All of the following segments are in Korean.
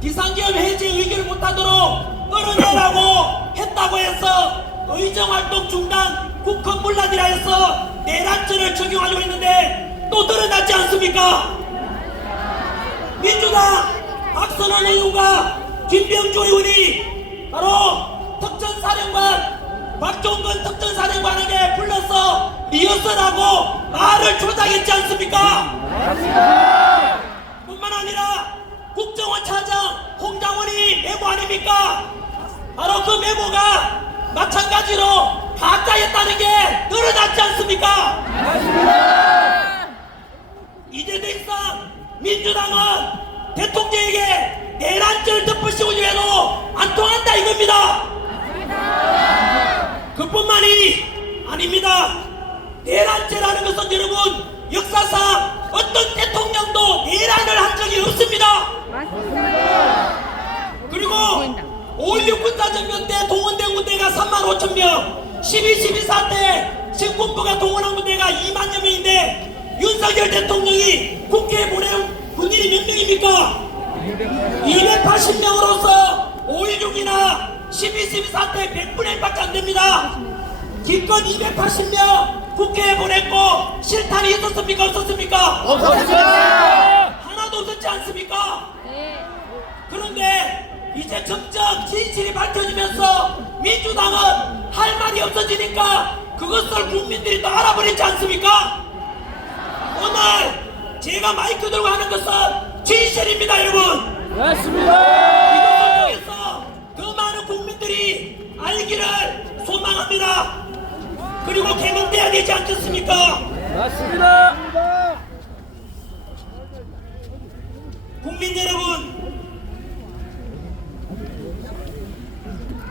비상계엄 해제 의결을 못하도록 끌어내라고 했다고 해서 의정활동 중단 국헌문란이라 해서 내란죄를 적용하려고 했는데 또 드러났지 않습니까? 민주당 박선원 의원과 김병주 의원이 바로 특전사령관 박종건 특전사령관에게 불러서 리허설하고 말을 조작했지 않습니까? 뿐만 아니라 국정원 차장 홍장원이 메모 아닙니까? 바로 그 메모가 마찬가지로 가짜였다는 게 드러났지 않습니까? 이제 더 이상 민주당은 대통령에게 내란죄를 덮으시고자 해도 안 통한다 이겁니다. 그뿐만이 아닙니다. 내란죄라는 것은 여러분 역사상 어떤 대통령도 내란을 한 적이 없습니다. 그리고 5.16 군사정변 때 동원된 군대가 35,000명 12.12 때 신군부가 동원한 군대가 2만여 명인데 윤석열 대통령이 국회에 보내온 군인이 몇 명입니까? 280명으로서 5.16이나 12.12 때 100분의 1밖에 안 됩니다. 기껏 280명 국회에 보냈고 실탄이 있었습니까? 없었습니까? 없었습니다. 하나도 없었지 않습니까? 그런데 이제 점점 진실이 밝혀지면서 민주당은 할 말이 없어지니까 그것을 국민들이 다 알아버리지 않습니까? 오늘 제가 마이크 들고 하는 것은 진실입니다, 여러분. 맞습니다. 이것을 통해서 더 많은 국민들이 알기를 소망합니다. 그리고 개명돼야 되지 않겠습니까? 맞습니다. 국민 여러분,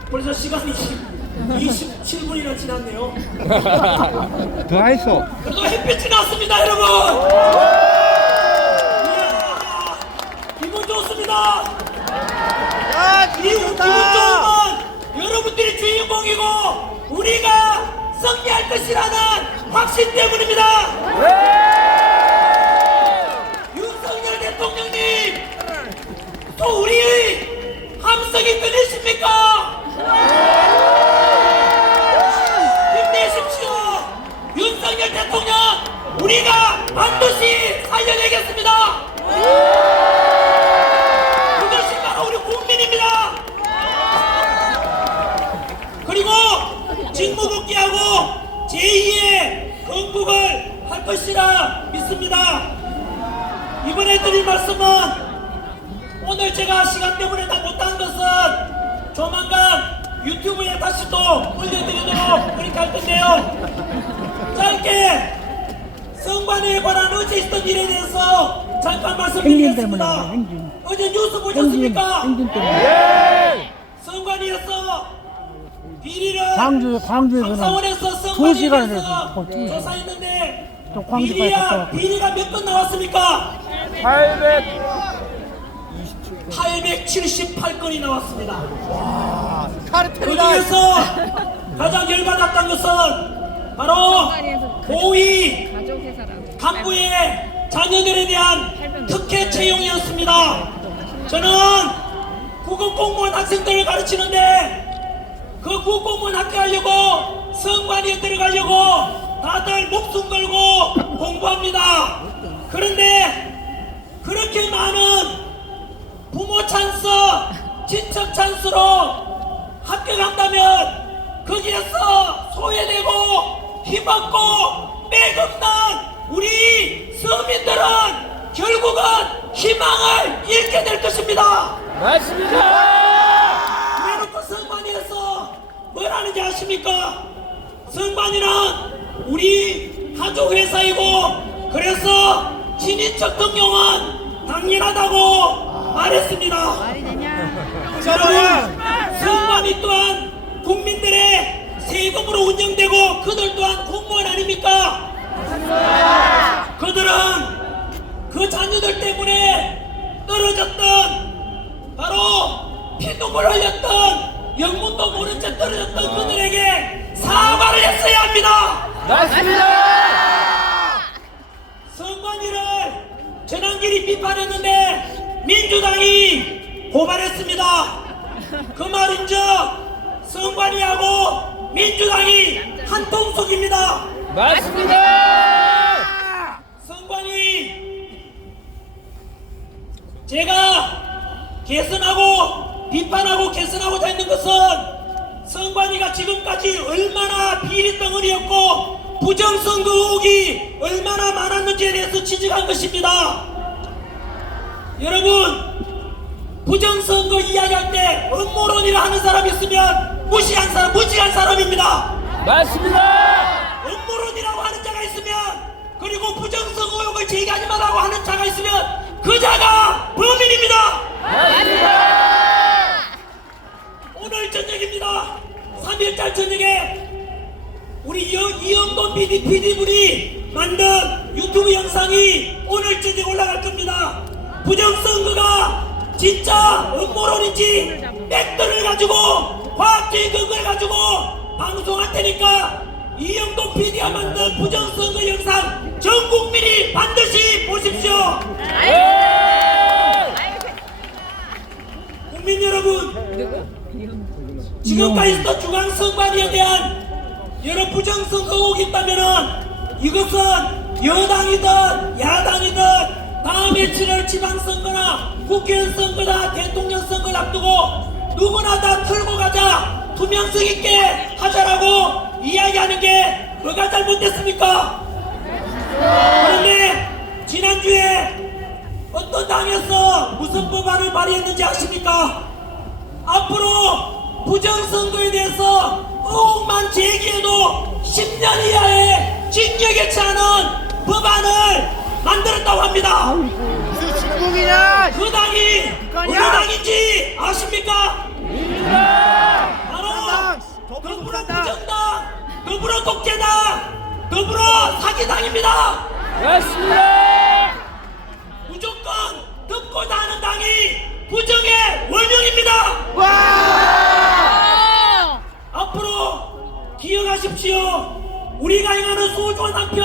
벌써 시간이 27분이나 지났네요. 더 했어. 그래도 햇빛이 났습니다, 여러분. 이야, 기분 좋습니다. 기분 좋은 건 여러분들이 주인공이고 우리가 승리할 것이라는 확신 때문입니다. 윤석열 대통령님, 또 우리의 함성이 들리십니까? 힘내십시오. 윤석열 대통령, 우리가 반드시 살려내겠습니다. 그것이 바로 우리 국민입니다. 그리고 직무복귀하고 제2의 건국을 할 것이라 믿습니다. 이번에 드릴 말씀은 오늘 제가 시간 때문에 다 못한 것은 조만간 유튜브에 다시 또 올려드리도록 그렇게 할 건데요. 짧게 성관에 관한 어제 있던 일에 대해서 잠깐 말씀드리겠습니다. 어제 뉴스 보셨습니까? 성관이었어 비리를 광주에서는 감사원에서 2시간을 성관위에서 해서 조사했는데 또 광주까지 갔다 왔고. 비리가 몇 건 나왔습니까? 878건이 나왔습니다. 그 중에서 가장 열받았던 것은 바로 고위 간부의 자녀들에 대한 특혜 채용이었습니다. 저는 국어공무원 학생들을 가르치는데 그 국어공무원 합격하려고 성관위에 들어가려고 다들 목숨 걸고 공부합니다. 그런데 그렇게 많은 부모 찬스, 친척 찬스로 합격한다면 거기에서 소외되고 힘없고 빼없는 우리 서민들은 결국은 희망을 잃게 될 것입니다. 맞습니다. 그래놓고 성관위에서 뭘 하는지 아십니까? 성관위는 우리 가족 회사이고 그래서 친인척 등용은 당연하다고 말했습니다. 여러분, 성관위 또한 국민들의 세금으로 운영되고 그들 또한 공무원 아닙니까? 그들은 그 자녀들 때문에 떨어졌던 바로 피눈물 흘렸던 영문도 모른 채 떨어졌던 그들에게 사과를 했어야 합니다. 맞습니다. 성관위를 전환길이 비판했는데 민주당이 고발했습니다. 그 말인즉 선관위하고 민주당이 한 통속입니다. 맞습니다. 선관위 제가 개선하고 비판하고 개선하고자 했는 것은 선관위가 지금까지 얼마나 비리 덩어리였고 부정선거 의혹이 얼마나 많았는지에 대해서 지적한 것입니다. 여러분, 부정선거 이야기할 때 음모론이라 하는 사람이 있으면 무시한 사람입니다. 맞습니다. 음모론이라고 하는 자가 있으면, 그리고 부정선거 의혹을 제기하지 말라고 하는 자가 있으면 그 자가 범인입니다. 맞습니다. 오늘 저녁입니다. 3일달 저녁에 우리 이영돈 PD분이 만든 유튜브 영상이 오늘 저녁 올라갈 겁니다. 부정선거가 진짜 음모론인지 팩트를 가지고 과학적인 근거를 가지고 방송할 테니까 이영돈 PD가 만든 부정선거 영상 전 국민이 반드시 보십시오. 국민 여러분, 지금까지 있었던 중앙선관위에 대한 여러 부정선거 의혹이 있다면은 이것은 여당이든 야당이든 다음에 7월 지방선거나 국회의원 선거나 대통령 선거를 앞두고 누구나 다 털고 가자, 투명성 있게 하자라고 이야기하는 게 뭐가 잘못됐습니까? 그런데 지난주에 어떤 당에서 무슨 법안을 발의했는지 아십니까? 앞으로 부정선거에 대해서 의혹만 제기해도 10년 이하의 징역에 처하는 법안을 만들었다고 합니다. 무슨 신곡이냐? 그 당이 어느 당인지 아십니까? 바로 더불어 부정당, 더불어 독재당, 더불어 사기당입니다. 맞습니다. 무조건 듣고자 하는 당이 부정의 원흉입니다. 앞으로 기억하십시오. 우리가 행하는 소중한 한 표,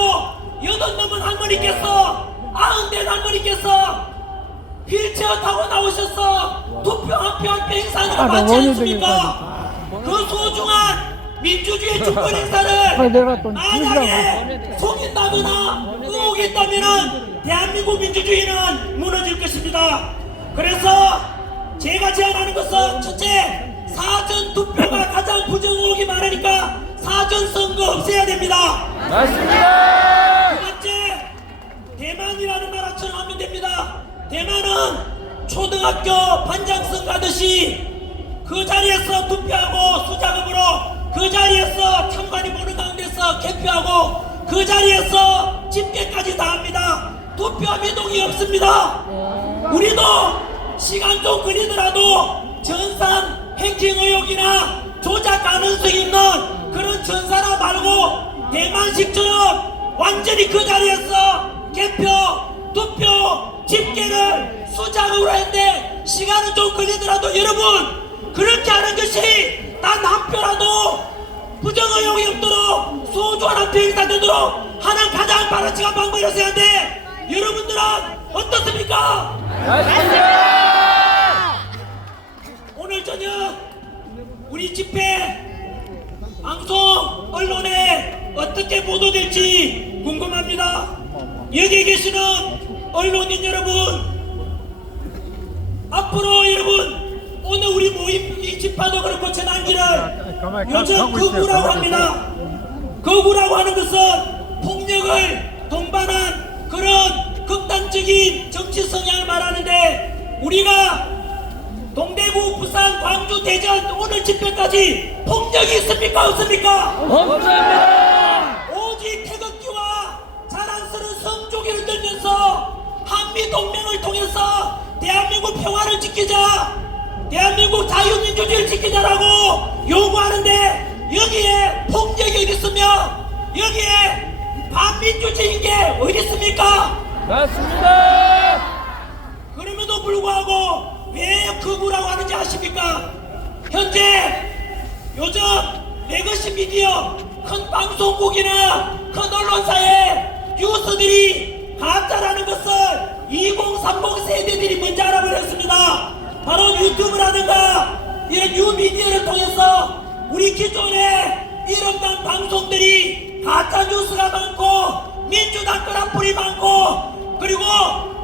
8 넘은 할머니께서, 90대 할머니께서 휠체어 타고 나오셔서 투표 한 표 한 표 행사하는 거 맞지 않습니까? 그 소중한 민주주의 주권 행사를 내가 또 만약에 속인다거나 의혹이 있다면 대한민국 민주주의는 무너질 것입니다. 그래서 제가 제안하는 것은 첫째, 사전 투표가 가장 부정 의혹이 많으니까 사전 선거 없애야 됩니다. 맞습니다. 두 번째, 대만이라는 나라처럼 하면 됩니다. 대만은 초등학교 반장선거 하듯이 그 자리에서 투표하고 수작업으로 그 자리에서 참관이 보는 가운데서 개표하고 그 자리에서 집계까지 다 합니다. 투표 미동이 없습니다. 우리도 시간 좀 걸리더라도 전산 해킹 의혹이나 조작 가능성이 있는 그런 전사나 말고 대만식처럼 완전히 그 자리에서 개표, 투표, 집계를 수작으로 했는데 시간은 좀 걸리더라도 여러분, 그렇게 하는 것이 단 한 표라도 부정의혹이 없도록 소중한 한 표 행사되도록 하는 가장 바람직한 방법이라고 생각하는데 여러분들은 어떻습니까? 맞습니다. 오늘 저녁 우리 집회 방송 언론에 어떻게 보도될지 궁금합니다. 여기 계시는 언론인 여러분, 앞으로 여러분 오늘 우리 모임 이 집회도 그렇고 재난기를 요즘 거구라고 합니다. 거구라고 하는 것은 폭력을 동반한 그런 극단적인 정치 성향을 말하는데, 우리가 동대구, 부산, 광주, 대전 오늘 집회까지 폭력이 있습니까? 없습니까? 없습니다. 오직 태극기와 자랑스러운 성조기를 들면서 한미동맹을 통해서 대한민국 평화를 지키자, 대한민국 자유민주주의를 지키자라고 요구하는데 여기에 폭력이 어디 있으며 여기에 반민주주의인 게 어디 있습니까? 맞습니다. 그럼에도 불구하고 왜 극우라고 하는지 아십니까? 현재 요즘 레거시 미디어 큰 방송국이나 큰 언론사의 뉴스들이 가짜라는 것을 2030 세대들이 먼저 알아버렸습니다. 바로 유튜브라든가 이런 뉴미디어를 통해서 우리 기존의 이런단 방송들이 가짜 뉴스가 많고 민주당 끄라풀이 많고 그리고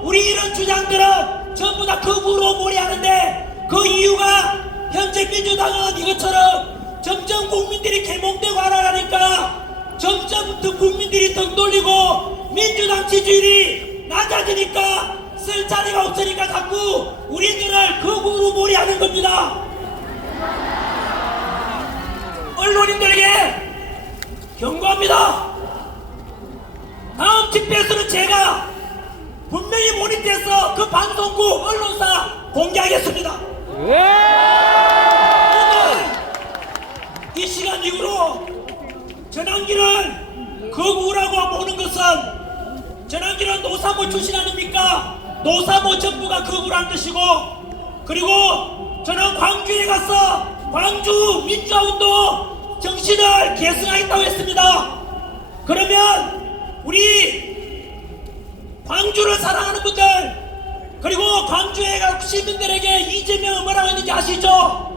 우리 이런 주장들은 전부 다 극우로 몰이하는데 그 이유가 현재 민주당은 이것처럼 점점 국민들이 개몽되고 하라니까 점점 더 국민들이 등 돌리고 민주당 지지율이 낮아지니까 쓸 자리가 없으니까 자꾸 우리들을 극우로 몰이하는 겁니다. 언론인들에게 경고합니다. 다음 집회에서는 제가 분명히 모니터해서 그 방송국 언론사 공개하겠습니다. 오늘 이 시간 이후로 전환기를 극우라고 보는 것은 전환기는 노사모 출신 아닙니까? 노사모 전부가 극우란 뜻이고 그리고 저는 광주에 가서 광주 민주화운동 정신을 계승하겠다고 했습니다. 그러면 우리 광주를 사랑하는 분들 그리고 광주에 간 시민들에게 이재명은 뭐라고 했는지 아시죠?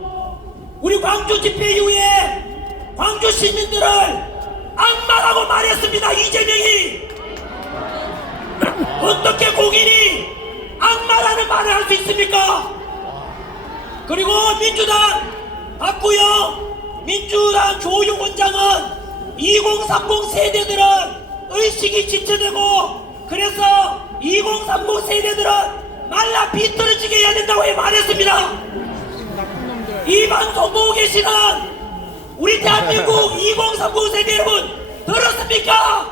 우리 광주 집회 이후에 광주 시민들을 악마라고 말했습니다. 이재명이 어떻게 공인이 악마라는 말을 할 수 있습니까? 그리고 민주당 박구영 민주당 조용 원장은 2030 세대들은 의식이 지체되고 그래서 2030 세대들은 말라 비틀어지게 해야 된다고 말했습니다. 이 방송 보고 계시는 우리 대한민국 2030 세대 여러분 들었습니까?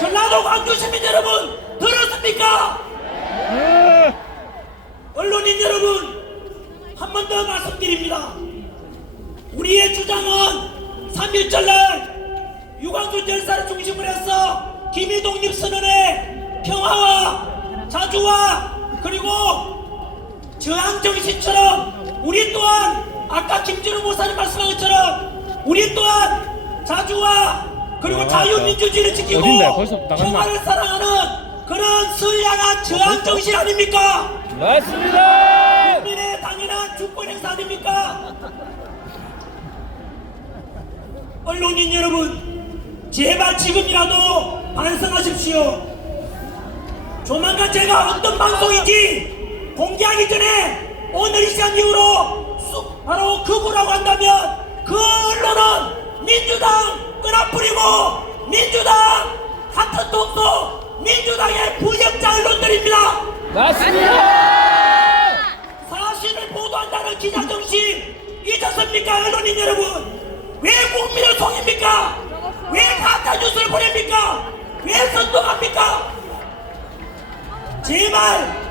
전라도 광주 시민 여러분 들었습니까? 언론인 여러분 한 번 더 말씀드립니다. 우리의 주장은 3.1절날 유광준 열사를 중심으로 해서 김희독립 선언의 평화와 자주와 그리고 저항정신처럼 우리 또한 아까 김준우 목사님 말씀한 것처럼 우리 또한 자주와 그리고 자유민주주의를 지키고 평화를 사랑하는 그런 선량한 저항정신 아닙니까? 맞습니다. 국민의 당연한 주권 행사 아닙니까? 언론인 여러분 제발 지금이라도 반성하십시오. 조만간 제가 어떤 방송인지 공개하기 전에 오늘 이 시간 이후로 바로 극우라고 한다면 그 언론은 민주당 끄라뿌리고 민주당 같은 동서 민주당의 부역자 언론들입니다. 맞습니다. 사실을 보도한다는 기자정신 잊었습니까? 언론인 여러분 왜 국민을 속입니까? 왜 가짜뉴스를 보냅니까? 왜 선동합니까? 제발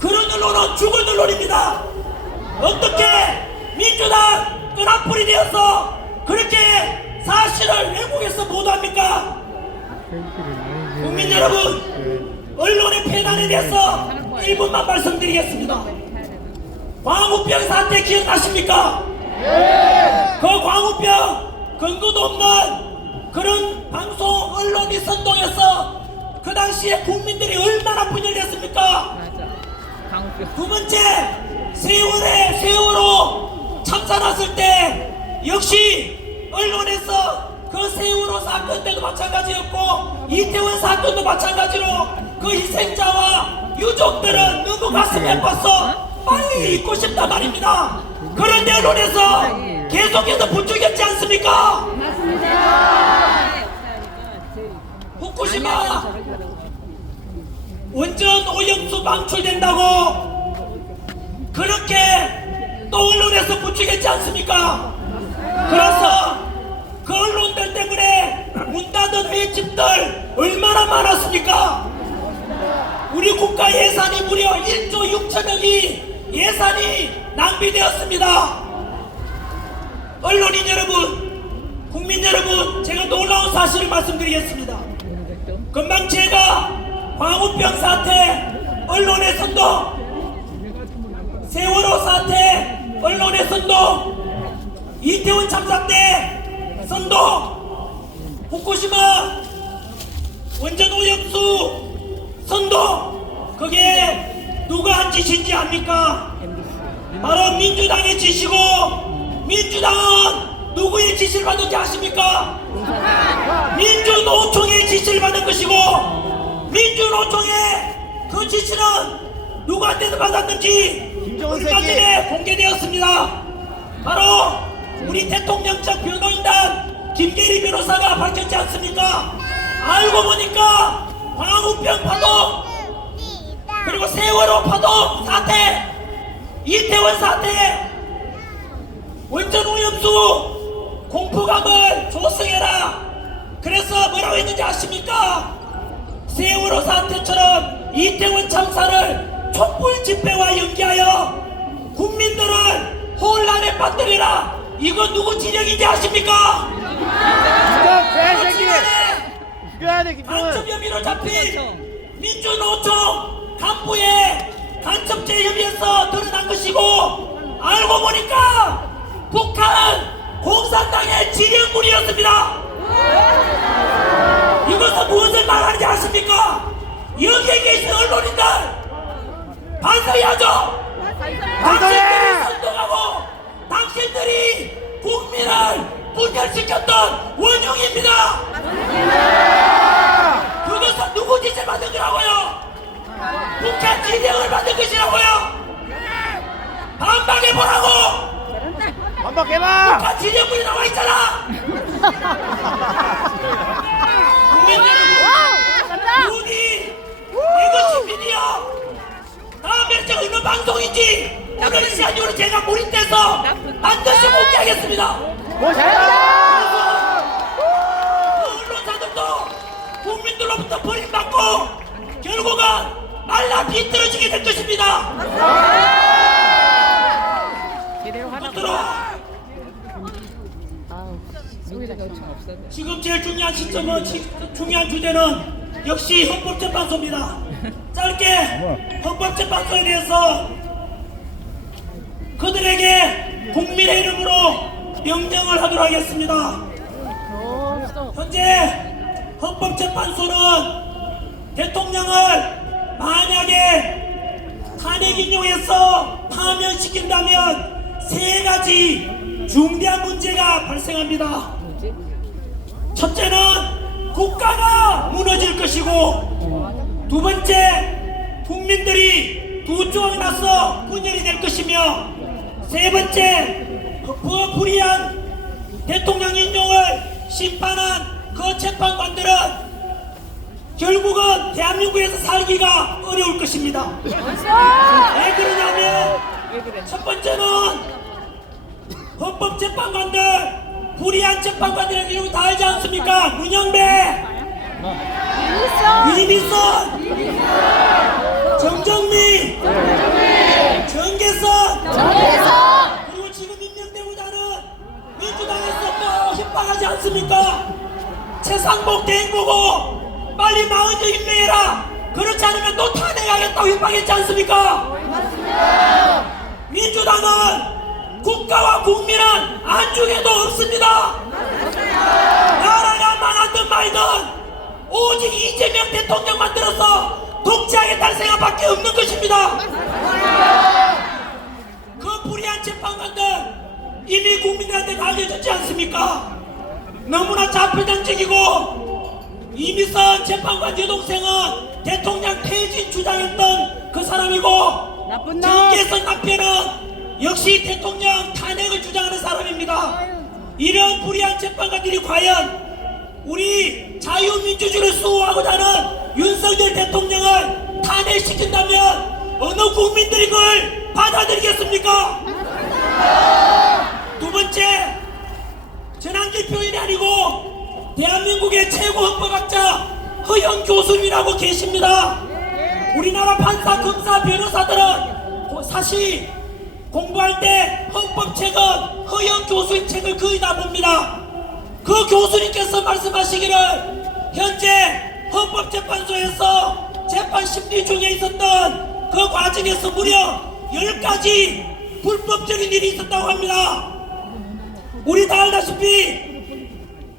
그런 언론은 죽은 언론입니다. 어떻게 민주당 끄라풀이 되어서 그렇게 사실을 왜곡해서 보도합니까? 국민 여러분 언론의 폐단에 대해서 1분만 말씀드리겠습니다. 광우병 사태 기억나십니까? 그 광우병 근거도 없는 그런 방송 언론이 선동해서 그 당시에 국민들이 얼마나 분열을 했습니까? 두 번째 세월호 참사 났을 때 역시 언론에서 그 세월호 사건 때도 마찬가지였고 이태원 사건도 마찬가지로 그 희생자와 유족들은 너무 가슴이 아팠어 빨리 잊고 싶단 말입니다. 그런데 언론에서 계속해서 부추겼지 않습니까? 후쿠시마 원전 오염수 방출된다고 그렇게 또 언론에서 부추겼지 않습니까? 그래서 그 언론들 때문에 문 닫은 횟집들 얼마나 많았습니까? 우리 국가 예산이 무려 1조 6천억이 예산이 낭비되었습니다. 언론인 여러분, 국민 여러분, 제가 놀라운 사실을 말씀드리겠습니다. 금방 제가 광우병 사태, 언론의 선동, 세월호 사태, 언론의 선동, 이태원 참사 때 선동, 후쿠시마 원전 오염수 선동, 그게 누가 한 짓인지 압니까? 바로 민주당의 짓이고, 민주당은 누구의 지시를 받은지 아십니까? 민주노총의 지시를 받은 것이고, 민주노총의 그 지시는 누구한테서 받았는지 김정은 얼마 새끼. 전에 공개되었습니다. 바로 우리 대통령 측 변호인단 김계리 변호사가 밝혔지 않습니까? 알고 보니까 광우병 파동, 그리고 세월호 파동 사태, 이태원 사태, 원전 오염수 공포감을 조성해라. 그래서 뭐라고 했는지 아십니까? 세월호 사태처럼 이태원 참사를 촛불 집회와 연기하여 국민들을 혼란에 빠뜨리라. 이거 누구 진영인지 아십니까? 김정은 개새끼. 죽여야 돼 김정은. 간첩 혐의로 잡힌 민주노총 간부의 간첩죄 혐의에서 드러난 것이고, 알고 보니까 북한은 공산당의 지령물이었습니다. 이것은 무엇을 말하는지 아십니까? 여기에 계신 언론인들 반성해야죠. 당신들이 선동하고 당신들이 국민을 분열시켰던 원흉입니다. 그것은 누구 짓을 받은 거라고요? 북한 지령을 받은 것이라고요. 반박해보라고. 반박해봐. 북한 지령물이 나와 있잖아. 국민 여러분, 부디 이것이 미디어 다음에 제가 어느 방송인지 오늘 시간으로 제가 몰입돼서 반드시 공개하겠습니다. 뭐 잘한다. 언론사들도 국민들로부터 버림받고 결국은 말라 비틀어지게 될 것입니다. 끝으로 지금 제일 중요한 시점은 중요한 주제는 역시 헌법재판소입니다. 짧게 헌법재판소에 대해서 그들에게 국민의 이름으로 명령을 하도록 하겠습니다. 현재 헌법재판소는 대통령을 만약에 탄핵 인용해서 파면시킨다면 세 가지 중대한 문제가 발생합니다. 첫째는 국가가 무너질 것이고, 두 번째 국민들이 두 조각이 나서 분열이 될 것이며, 세 번째 불이한 대통령 인용을 심판한 그 재판관들은 결국은 대한민국에서 살기가 어려울 것입니다. 왜 그러냐면 첫 번째는 헌법재판관들, 불이한 재판관들의 이름 다 알지 않습니까? 문영배, 이미선, 정정미, 정계선, 그리고 지금 임명되고자 하는 민주당에서 또 협박하지 않습니까? 최상복 대행 보고 빨리 마흔여 임명해라. 그렇지 않으면 또 탄핵하겠다고 협박했지 않습니까? 민주당은 국가와 국민은 안중에도 없습니다. 나라가 망하든 말든 오직 이재명 대통령 만들어서 독재하겠다는 생각밖에 없는 것입니다. 그 불의한 재판관들 이미 국민들한테 알려졌지 않습니까? 너무나 자표장적이고, 이미선 재판관 여동생은 대통령 퇴진 주장했던 그 사람이고, 정계선 남편은 역시 대통령 탄핵을 주장하는 사람입니다. 이런 불의한 재판관들이 과연 우리 자유민주주의를 수호하고자 하는 윤석열 대통령을 탄핵시킨다면 어느 국민들이 그걸 받아들이겠습니까? 두 번째, 전환길 표현이 아니고 대한민국의 최고 헌법학자 허영 교수님이라고 계십니다. 우리나라 판사, 검사, 변호사들은 사실 공부할 때 헌법책은 허영 교수의 책을 거의 다 봅니다. 그 교수님께서 말씀하시기를 현재 헌법재판소에서 재판 심리 중에 있었던 그 과정에서 무려 10가지 불법적인 일이 있었다고 합니다. 우리 다 알다시피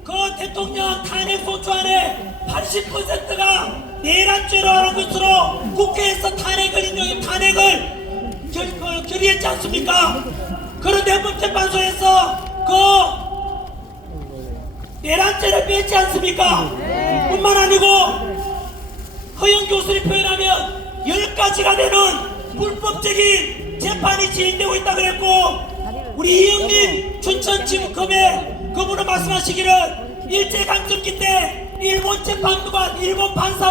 그 대통령 탄핵 소추안의 80%가 내란죄라는 것으로 국회에서 탄핵을 결의했지 않습니까? 그런데 헌법재판소에서 그 내란죄를 뺐지 않습니까? 뿐만 아니고 허영 교수를 표현하면 10가지가 되는 불법적인 재판이 진행되고 있다 그랬고, 우리 이영민 춘천지법의 그분은 말씀하시기를 일제강점기 때 일본 재판관, 일본 판사